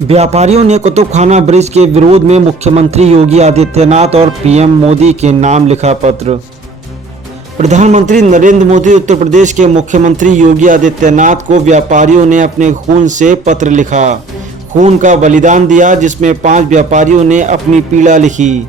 व्यापारियों ने कुतुब खाना ब्रिज के विरोध में मुख्यमंत्री योगी आदित्यनाथ और पीएम मोदी के नाम लिखा पत्र। प्रधानमंत्री नरेंद्र मोदी उत्तर प्रदेश के मुख्यमंत्री योगी आदित्यनाथ को व्यापारियों ने अपने खून से पत्र लिखा, खून का बलिदान दिया, जिसमें 5 व्यापारियों ने अपनी पीड़ा लिखी।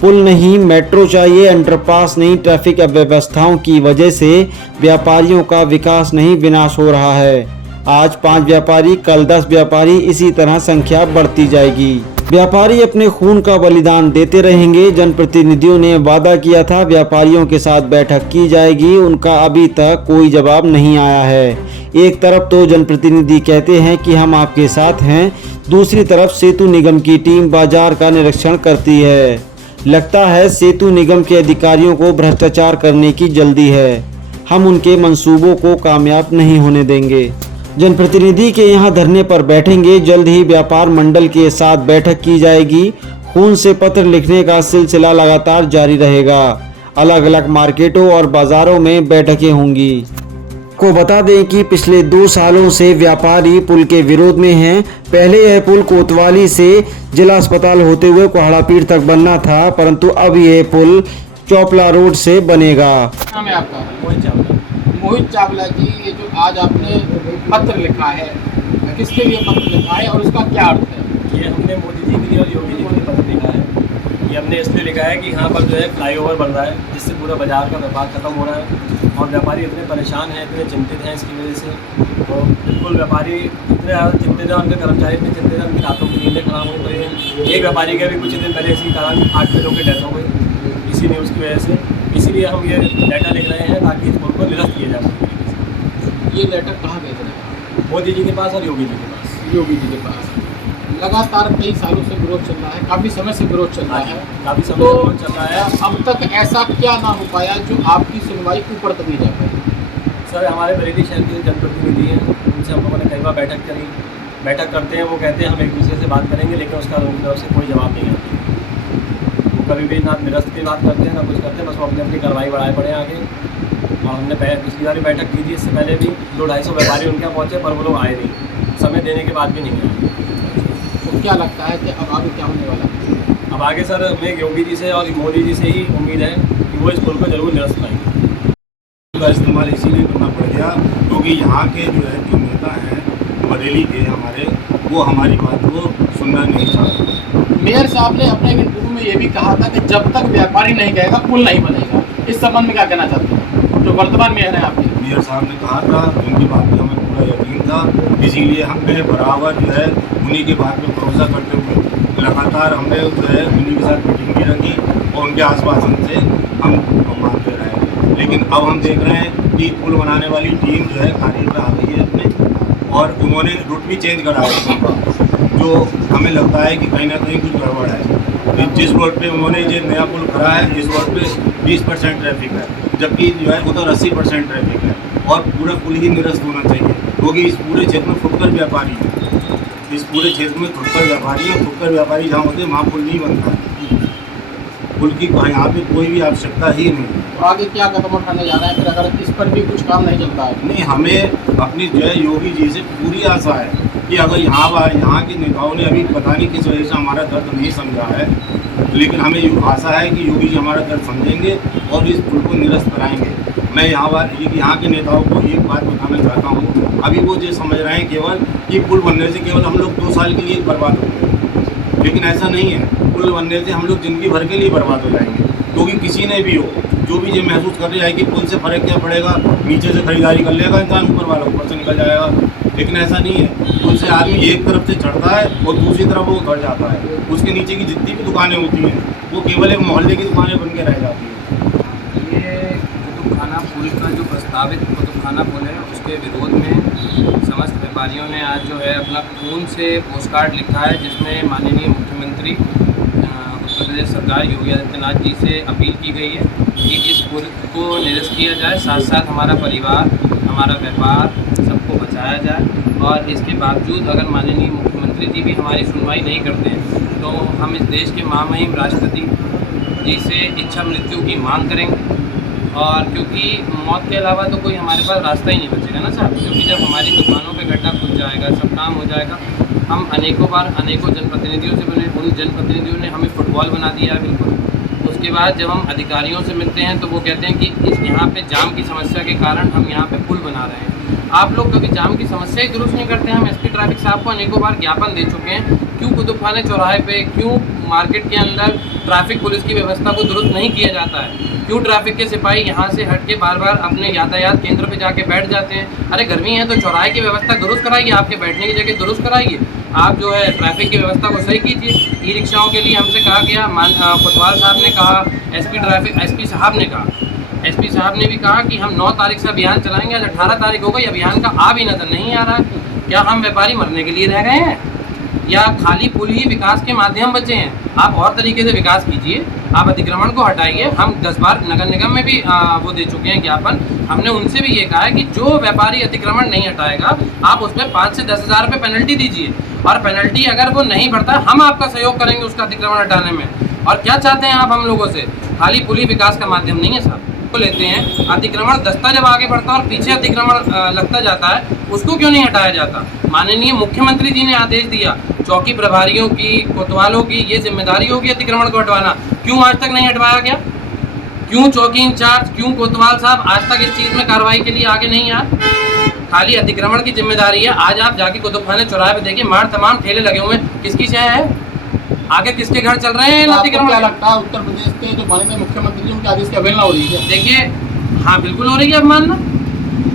पुल नहीं, मेट्रो चाहिए, अंडरपास नहीं, ट्रैफिक अव्यवस्थाओं की वजह से व्यापारियों का विकास नहीं विनाश हो रहा है। आज 5 व्यापारी, कल 10 व्यापारी, इसी तरह संख्या बढ़ती जाएगी। व्यापारी अपने खून का बलिदान देते रहेंगे। जनप्रतिनिधियों ने वादा किया था व्यापारियों के साथ बैठक की जाएगी, उनका अभी तक कोई जवाब नहीं आया है। एक तरफ तो जनप्रतिनिधि कहते हैं कि हम आपके साथ हैं, दूसरी तरफ सेतु निगम की टीम बाजार का निरीक्षण करती है। लगता है सेतु निगम के अधिकारियों को भ्रष्टाचार करने की जल्दी है। हम उनके मंसूबों को कामयाब नहीं होने देंगे। जनप्रतिनिधि के यहाँ धरने पर बैठेंगे। जल्द ही व्यापार मंडल के साथ बैठक की जाएगी। खून से पत्र लिखने का सिलसिला लगातार जारी रहेगा। अलग अलग मार्केटों और बाजारों में बैठकें होंगी। को बता दें कि पिछले 2 सालों से व्यापारी पुल के विरोध में हैं। पहले यह पुल कोतवाली से जिला अस्पताल होते हुए कोहड़ापीर तक बनना था, परंतु अब यह पुल चौपला रोड से बनेगा। नाम है आपका? मोहित चावला जी, ये जो आज आपने पत्र लिखा है, किसके लिए पत्र लिखा है और उसका क्या अर्थ है? ये हमने मोदी जी के लिए और योगी जी के लिए पत्र लिखा है। ये हमने इसलिए लिखा है कि यहाँ पर जो है फ्लाईओवर बन रहा है, जिससे पूरा बाजार का व्यापार खत्म हो रहा है और व्यापारी इतने परेशान हैं, इतने चिंतित हैं इसकी वजह से। और बिल्कुल व्यापारी इतने ज़्यादा चिंतित हैं, उनके कर्मचारी इतने चिंतित हैं, उनकी रातों की नींदें खराब हो गई। एक व्यापारी का भी कुछ दिन पहले इसी कारण 8 लोगों की डेथ हो गई इसी न्यूज़ की वजह से। इसीलिए हम ये लेटर लिख रहे हैं ताकि इस पुल को निरस्त किया जा सके। ये लेटर कहाँ भेज रहे हैं? मोदी जी के पास और योगी जी के पास। योगी जी के पास। लगातार कई सालों से विरोध चल रहा है, काफ़ी समय से विरोध चल रहा है, काफ़ी समय तो से विरोध चल रहा है। अब तक ऐसा क्या ना हो पाया जो आपकी सुनवाई ऊपर तक नहीं जा पाई? सर, हमारे बरेली शहर के जनप्रतिनिधि हैं, उनसे हम लोगों ने कई बार बैठक करी। बैठक करते हैं, वो कहते हैं हम एक दूसरे से बात करेंगे, लेकिन उसका उनकी तरफ से कोई जवाब नहीं आता। वो कभी भी ना निरस्त की बात करते हैं ना कुछ करते हैं, बस वो अपनी अपनी कार्रवाई बढ़ाए पड़े आगे। और हमने पिछली बार बैठक की थी, इससे पहले भी 200-250 व्यापारी उनके यहाँ पहुँचे, पर वो लोग आए नहीं, समय देने के बाद भी नहीं आए। तो क्या लगता है कि अब आगे क्या होने वाला है? अब आगे सर हमें योगी जी से और मोदी जी से ही उम्मीद है कि वो इस पुल को जरूर निरस्त लाएंगे। का इस्तेमाल इसीलिए करना पड़ गया क्योंकि यहाँ के जो नेता हैं बरेली के हमारे, वो हमारी बात को सुनना नहीं चाहते। मेयर साहब ने अपने इंटरव्यू में ये भी कहा था कि जब तक व्यापारी नहीं कहेगा पुल नहीं बनेगा। इस संबंध में क्या कहना चाहते हैं जो वर्तमान मेयर हैं आपके? मेयर साहब ने कहा था, उनकी बात पर हमें पूरा यकीन था, इसीलिए हमने बराबर जो है उन्हीं की बात पर भरोसा करते हुए लगातार हमने जो है उन्हीं के साथ मीटिंग भी रखी और उनके आश्वासन से हम मानते रहे। लेकिन अब हम देख रहे हैं कि पुल बनाने वाली टीम जो है कार्य पर आ गई है अपने, और उन्होंने रूट भी चेंज करा है, जो हमें लगता है कि कहीं ना कहीं कुछ गड़बड़ है। जिस रोड पे उन्होंने जो नया पुल खड़ा है, इस रोड पे 20% ट्रैफिक है, जबकि जो है उधर 80% ट्रैफिक है, और पूरा पुल ही निरस्त होना चाहिए क्योंकि इस पूरे क्षेत्र में फुटकर व्यापारी है। इस पूरे क्षेत्र में फुटकर व्यापारी है, फुटकर व्यापारी जहाँ होते हैं वहाँ पुल नहीं बनता है। पुल की यहाँ पे कोई भी आवश्यकता ही नहीं है। तो आगे क्या कदम उठाने जा रहे हैं फिर अगर इस पर भी कुछ काम नहीं चलता है? नहीं, हमें अपनी जो है योगी जी से पूरी आशा है कि अगर यहाँ के नेताओं ने अभी पता नहीं किस वजह से हमारा दर्द नहीं समझा है, लेकिन हमें आशा है कि योगी जी हमारा दर्द समझेंगे और इस पुल को निरस्त कराएंगे। मैं यहाँ के नेताओं को एक बात बताना चाहता हूँ, अभी वो जो समझ रहे हैं केवल कि पुल बनने से केवल हम लोग 2 साल के लिए बर्बाद हो गए, लेकिन ऐसा नहीं है। पुल बनने से हम लोग ज़िंदगी भर के लिए बर्बाद हो जाएंगे, क्योंकि किसी ने भी हो जो भी ये महसूस कर रहा है कि पुल से फ़र्क क्या पड़ेगा, नीचे से खरीदारी कर लेगा इंसान, ऊपर वाला ऊपर से निकल जाएगा, लेकिन ऐसा नहीं है। पुल से आदमी एक तरफ से चढ़ता है और दूसरी तरफ वो उतर जाता है। उसके नीचे की जितनी भी दुकानें होती हैं वो केवल एक मोहल्ले की दुकानें बन के रह जाती हैं। ये कुतुब खाना पुल का जो प्रस्तावित कुतुब खाना पुल है, उसके विरोध में समस्त व्यापारियों ने आज जो है अपना खून से पोस्ट कार्ड लिखा है, जिसमें माननीय मुख्यमंत्री उत्तर प्रदेश सरकार योगी आदित्यनाथ जी से अपील की गई है कि इस पुल को निरस्त किया जाए, साथ साथ हमारा परिवार, हमारा व्यापार सबको बचाया जाए। और इसके बावजूद अगर माननीय मुख्यमंत्री जी भी हमारी सुनवाई नहीं करते हैं तो हम इस देश के महामहिम राष्ट्रपति जी से इच्छा मृत्यु की मांग करेंगे। और क्योंकि मौत के अलावा तो कोई हमारे पास रास्ता ही नहीं बचेगा ना साहब, क्योंकि जब हमारी दुकानों पे गड्ढा खुल जाएगा, सब काम हो जाएगा, हम अनेकों बार अनेकों जनप्रतिनिधियों से मिले, उन जनप्रतिनिधियों ने हमें फुटबॉल बना दिया है बिल्कुल। उसके बाद जब हम अधिकारियों से मिलते हैं तो वो कहते हैं कि इस यहाँ पे जाम की समस्या के कारण हम यहाँ पे पुल बना रहे हैं। आप लोग कभी जाम की समस्या ही दुरुस्त नहीं करते हैं। हम एसपी ट्रैफिक साहब को अनेकों बार ज्ञापन दे चुके हैं, क्यों कुतुबखाने चौराहे पे, क्यों मार्केट के अंदर ट्रैफिक पुलिस की व्यवस्था को दुरुस्त नहीं किया जाता है, क्यों ट्रैफिक के सिपाही यहाँ से हट के बार बार अपने यातायात केंद्र पे जाके बैठ जाते हैं। अरे गर्मी है तो चौराहे की व्यवस्था दुरुस्त कराइए, आपके बैठने की जगह दुरुस्त कराइए, आप जो है ट्रैफिक की व्यवस्था को सही कीजिए। ई रिक्शाओं के लिए हमसे कहा गया, कोतवाल साहब ने कहा, एसपी साहब ने कहा, एसपी साहब ने भी कहा कि हम 9 तारीख से अभियान चलाएंगे। आज 18 तारीख हो गई, अभियान का आ भी नजर नहीं आ रहा है। क्या हम व्यापारी मरने के लिए रह गए हैं या खाली पुल ही विकास के माध्यम बचे हैं? आप और तरीके से विकास कीजिए, आप अतिक्रमण को हटाइए। हम 10 बार नगर निगम में भी वो दे चुके हैं ज्ञापन। हमने उनसे भी ये कहा है कि जो व्यापारी अतिक्रमण नहीं हटाएगा आप उस पर 5 से 10 हज़ार रुपये पेनल्टी दीजिए, और पेनल्टी अगर वो नहीं भरता हम आपका सहयोग करेंगे उसका अतिक्रमण हटाने में। और क्या चाहते हैं आप हम लोगों से? खाली पुल ही विकास का माध्यम नहीं है साहब। को लेते हैं अतिक्रमण दस्ता जब आगे बढ़ता है और पीछे अतिक्रमण लगता जाता है, उसको क्यों नहीं हटाया जाता? माननीय मुख्यमंत्री जी ने आदेश दिया, चौकी प्रभारियों की, कोतवालों की ये जिम्मेदारी होगी अतिक्रमण को हटवाना। क्यों आज तक नहीं हटवाया गया? क्यों चौकी इंचार्ज, क्यों कोतवाल साहब आज तक इस चीज़ में कार्रवाई के लिए आगे नहीं आए? खाली अतिक्रमण की जिम्मेदारी है। आज आप जाके कुतुबखाने चौराहे पे देखिए, मार तमाम ठेले लगे हुए हैं, किसकी चाय है? आगे किसके घर चल रहे हैं अतिक्रमण? क्या लगता है उत्तर प्रदेश के जो माननीय मुख्यमंत्री जी उनके आदेश की अवहेलना हो रही है? देखिए, हाँ बिल्कुल हो रही है अवमानना।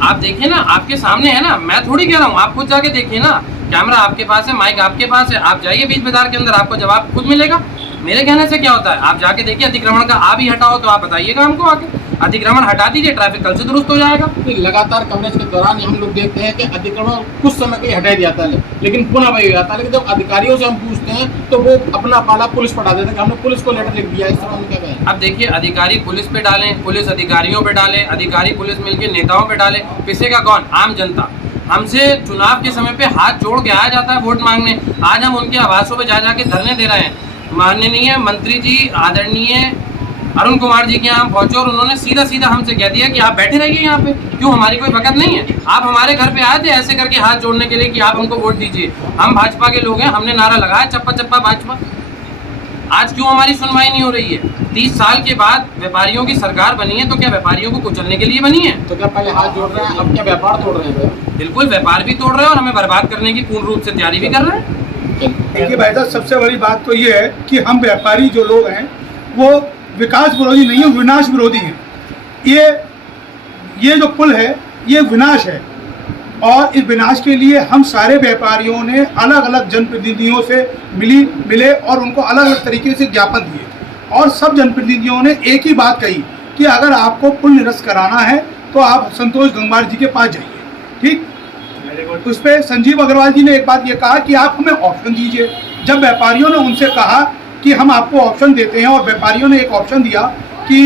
आप देखिए ना, आपके सामने है ना, मैं थोड़ी कह रहा हूँ, आप खुद जाके देखिए ना। कैमरा आपके पास है, माइक आपके पास है, आप जाइए बीच बाजार के अंदर, आपको जवाब खुद मिलेगा। मेरे कहने से क्या होता है? आप जाके देखिए, अतिक्रमण का आ भी हटाओ तो आप बताइएगा हमको आके। अतिक्रमण हटा दीजिए, ट्रैफिक कल से दुरुस्त हो जाएगा। लगातार कवरेज के दौरान हम लोग देखते हैं कि अतिक्रमण कुछ समय के लिए हटाया जाता है, लेकिन पुनः वही हो जाता है। लेकिन जब अधिकारियों से हम पूछते हैं तो वो अपना पाला पुलिस पर डाल देते हैं कि हमने पुलिस को लेटर लिख दिया। इस समय क्या कहें? अब देखिए, अधिकारी पुलिस पे डालें, पुलिस अधिकारियों पे डाले, अधिकारी पुलिस मिलकर नेताओं पे डाले, पिसेगा कौन? आम जनता। हमसे चुनाव के समय पे हाथ जोड़ के आया जाता है वोट मांगने। आज हम उनके आवासों पे जा जाके धरने दे रहे हैं। माननीय मंत्री जी आदरणीय अरुण कुमार जी के यहाँ पहुंचे और उन्होंने सीधा सीधा हमसे कह दिया कि आप बैठे रहिए यहाँ पे, क्यों हमारी कोई वक़्त नहीं है? आप हमारे घर पे आए थे ऐसे करके हाथ जोड़ने के लिए कि आप हमको वोट दीजिए। हम भाजपा के लोग हैं, हमने नारा लगाया चप्पा चप्पा भाजपा। आज क्यों हमारी सुनवाई नहीं हो रही है? 30 साल के बाद व्यापारियों की सरकार बनी है, तो क्या व्यापारियों को कुचलने के लिए बनी है? तो क्या पहले हाथ जोड़ रहे हैं, अब क्या व्यापार तोड़ रहे हैं? बिल्कुल, व्यापार भी तोड़ रहे हैं और हमें बर्बाद करने की पूर्ण रूप से तैयारी भी कर रहे हैं। देखिए भाई साहब, सबसे बड़ी बात तो ये है कि हम व्यापारी जो लोग हैं वो विकास विरोधी नहीं है, विनाश विरोधी हैं। ये जो पुल है ये विनाश है, और इस विनाश के लिए हम सारे व्यापारियों ने अलग अलग जनप्रतिनिधियों से मिले और उनको अलग अलग तरीके से ज्ञापन दिए, और सब जनप्रतिनिधियों ने एक ही बात कही कि अगर आपको पुल निरस्त कराना है तो आप संतोष गंगवार जी के पास जाइए। ठीक, उस पर संजीव अग्रवाल जी ने एक बात ये कहा कि आप हमें ऑप्शन दीजिए। जब व्यापारियों ने उनसे कहा कि हम आपको ऑप्शन देते हैं, और व्यापारियों ने एक ऑप्शन दिया कि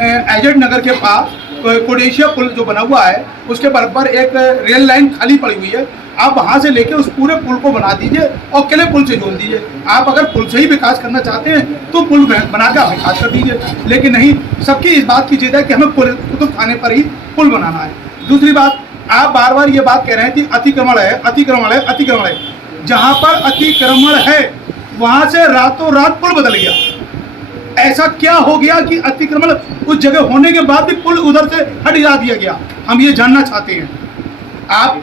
एजेड नगर के पास कोडेशिया पुल जो बना हुआ है उसके बराबर एक रेल लाइन खाली पड़ी हुई है, आप वहाँ से लेके उस पूरे पुल को बना दीजिए और किले पुल से जोड़ दीजिए। आप अगर पुल से ही विकास करना चाहते हैं तो पुल बनाकर विकास कर दीजिए, लेकिन नहीं, सबकी इस बात की जिद है कि हमें कुतुबखाने पर ही पुल बनाना है। दूसरी बात, आप बार बार ये बात कह रहे हैं कि अतिक्रमण है, अतिक्रमण है, अतिक्रमण है। जहाँ पर अतिक्रमण है वहाँ से रातों रात पुल बदल गया। ऐसा क्या हो गया कि अतिक्रमण उस जगह होने के बाद भी पुल उधर से हटा दिया गया? हम ये जानना चाहते हैं। आप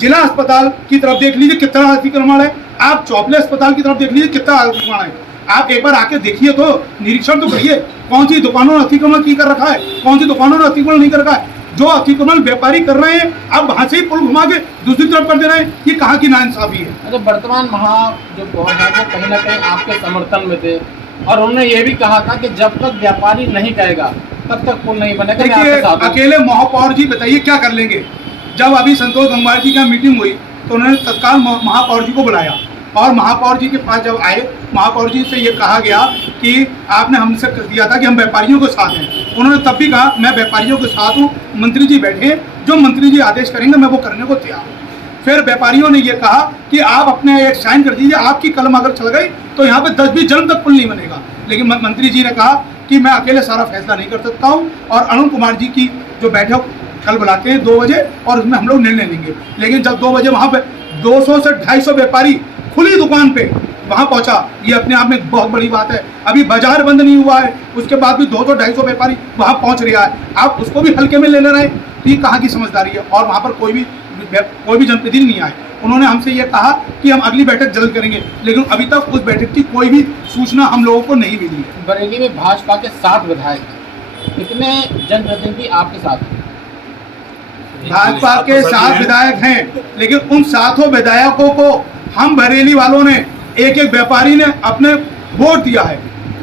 जिला अस्पताल की तरफ देख लीजिए कितना अतिक्रमण है, आप चौपले अस्पताल की तरफ देख लीजिए कितना अतिक्रमण है। आप एक बार आके देखिए, तो निरीक्षण तो करिए, कौन सी दुकानों ने अतिक्रमण की कर रखा है, कौन सी दुकानों ने अतिक्रमण नहीं कर रखा है। जो अतिक्रमण व्यापारी कर रहे हैं, आप वहाँ से ही पुल घुमा के दूसरी तरफ कर दे रहे हैं, ये कहाँ की नाइंसाफी है? तो वर्तमान जो कौन है वो कहीं ना कहीं आपके समर्थन में थे, और उन्होंने ये भी कहा था कि जब तक व्यापारी नहीं कहेगा तब तक पुल नहीं बनेगा। देखिए, अकेले महापौर जी बताइए क्या कर लेंगे? जब अभी संतोष गंगवार जी की मीटिंग हुई तो उन्होंने तत्काल महापौर जी को बुलाया, और महापौर जी के पास जब आए, महापौर जी से ये कहा गया कि आपने हमसे कर दिया था कि हम व्यापारियों के साथ हैं। उन्होंने तब भी कहा मैं व्यापारियों के साथ हूँ, मंत्री जी बैठे, जो मंत्री जी आदेश करेंगे मैं वो करने को तैयार हूँ। फिर व्यापारियों ने ये कहा कि आप अपने एक साइन कर दीजिए, आपकी कलम अगर चल गई तो यहाँ पे 10-20 जन्म तक पुल नहीं बनेगा। लेकिन मंत्री जी ने कहा कि मैं अकेले सारा फैसला नहीं कर सकता हूँ, और अरुण कुमार जी की जो बैठक कल बुलाते हैं 2 बजे, और उसमें हम लोग निर्णय लेंगे। लेकिन जब 2 बजे वहाँ पे 200 से 250 व्यापारी खुली दुकान पे वहाँ पहुँचा, ये अपने आप में एक बहुत बड़ी बात है। अभी बाजार बंद नहीं हुआ है, उसके बाद भी 200-250 व्यापारी वहाँ पहुँच रहा है, आप उसको भी हल्के में ले रहे हैं, तो ये कहाँ की समझदारी है। और वहाँ पर कोई भी जनप्रतिनिधि नहीं आए। उन्होंने हमसे ये कहा कि हम अगली बैठक जल्द करेंगे, लेकिन अभी तक उस बैठक की कोई भी सूचना हम लोगों को नहीं मिली है। बरेली में भाजपा के 7 विधायक हैं, कितने जनप्रतिनिधि आपके साथ हैं? भाजपा के 7 विधायक हैं, लेकिन उन 7 विधायकों को हम बरेली वालों ने एक व्यापारी ने अपने वोट दिया है।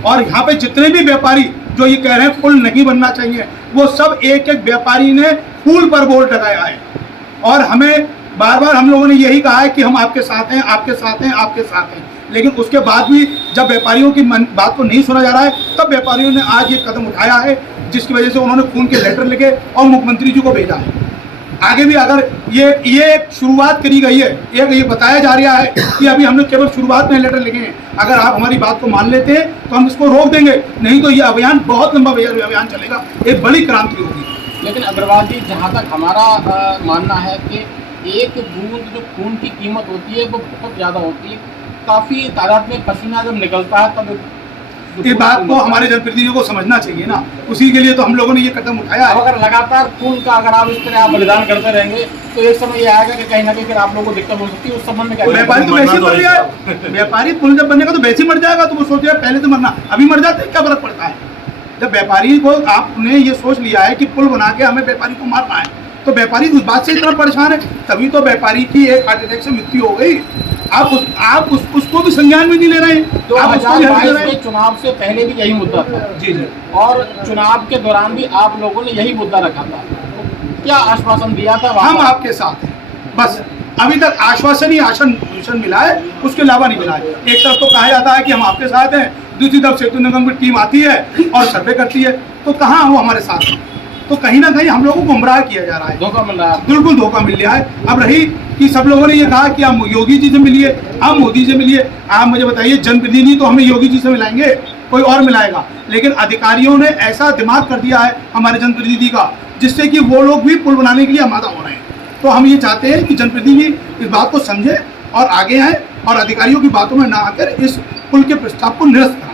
और यहाँ पे जितने भी व्यापारी जो ये कह रहे हैं पुल नहीं बनना चाहिए, वो सब एक व्यापारी ने पुल पर वोट लगाया है। और हमें बार बार हम लोगों ने यही कहा है कि हम आपके साथ हैं, आपके साथ हैं, आपके साथ हैं, लेकिन उसके बाद भी जब व्यापारियों की बात को नहीं सुना जा रहा है, तब व्यापारियों ने आज ये कदम उठाया है, जिसकी वजह से उन्होंने खून के लेटर लिखे और मुख्यमंत्री जी को भेजा है। आगे भी अगर ये एक शुरुआत करी गई है, ये बताया जा रहा है कि अभी हमने केवल शुरुआत में लेटर लिखे हैं, अगर आप हमारी बात को मान लेते हैं तो हम इसको रोक देंगे, नहीं तो ये अभियान बहुत लंबा अभियान चलेगा, एक बड़ी क्रांति होगी। लेकिन अग्रवाल जी, जहाँ तक हमारा मानना है कि एक बूंद जो खून की कीमत होती है वो बहुत ज़्यादा होती है, काफ़ी तादाद में पसीना जब निकलता है तब इस बात को हमारे जनप्रतिनिधियों को समझना चाहिए ना, उसी के लिए तो हम लोगों ने ये कदम उठाया है। अगर लगातार खून का अगर आप इस तरह आप बलिदान करते रहेंगे तो एक समय ये आएगा कि कहीं ना कहीं फिर आप लोगों को दिक्कत हो सकती है। उस संबंध में क्या व्यापारी तो वैसे ही मर गया है, व्यापारी पुल जब बनेगा तो वैसे ही मर जाएगा, तो वो सोच रहे पहले तो मरना, अभी मर जाते हैं, क्या फर्क पड़ता है। जब व्यापारी को आपने ये सोच लिया है कि पुल बना के हमें व्यापारी को मारना है, तो व्यापारी उस बात से इतना परेशान है, तभी तो व्यापारी की एक हार्ट अटैक से मृत्यु हो गई। आप उसको भी संज्ञान में नहीं ले रहे हैं। 2022 में चुनाव से पहले भी यही मुद्दा था जी जी, और चुनाव के दौरान भी आप लोगों ने यही मुद्दा रखा था, क्या आश्वासन दिया था? हम आपके साथ हैं, बस अभी तक आश्वासन ही आश्वासन मिला है, उसके अलावा नहीं मिला है। एक तरफ तो कहा जाता है कि हम आपके साथ हैं, दूसरी तरफ सेतु निगम की टीम आती है और सर्वे करती है, तो कहाँ वो हमारे साथ हैं? तो कहीं ना कहीं हम लोगों को गुमराह किया जा रहा है, धोखा मिल रहा है, बिल्कुल धोखा मिल रहा है। अब रही कि सब लोगों ने ये कहा कि आप योगी जी से मिलिए, आप मोदी से मिलिए, आप मुझे बताइए जनप्रतिनिधि तो हमें योगी जी से मिलाएंगे, कोई और मिलाएगा, लेकिन अधिकारियों ने ऐसा दिमाग कर दिया है हमारे जनप्रतिनिधि का, जिससे कि वो लोग भी पुल बनाने के लिए आमादा हो रहे हैं। तो हम ये चाहते हैं कि जनप्रतिनिधि इस बात को समझे और आगे आए और अधिकारियों की बातों में ना आकर इस पुल के प्रस्ताव को निरस्त करें।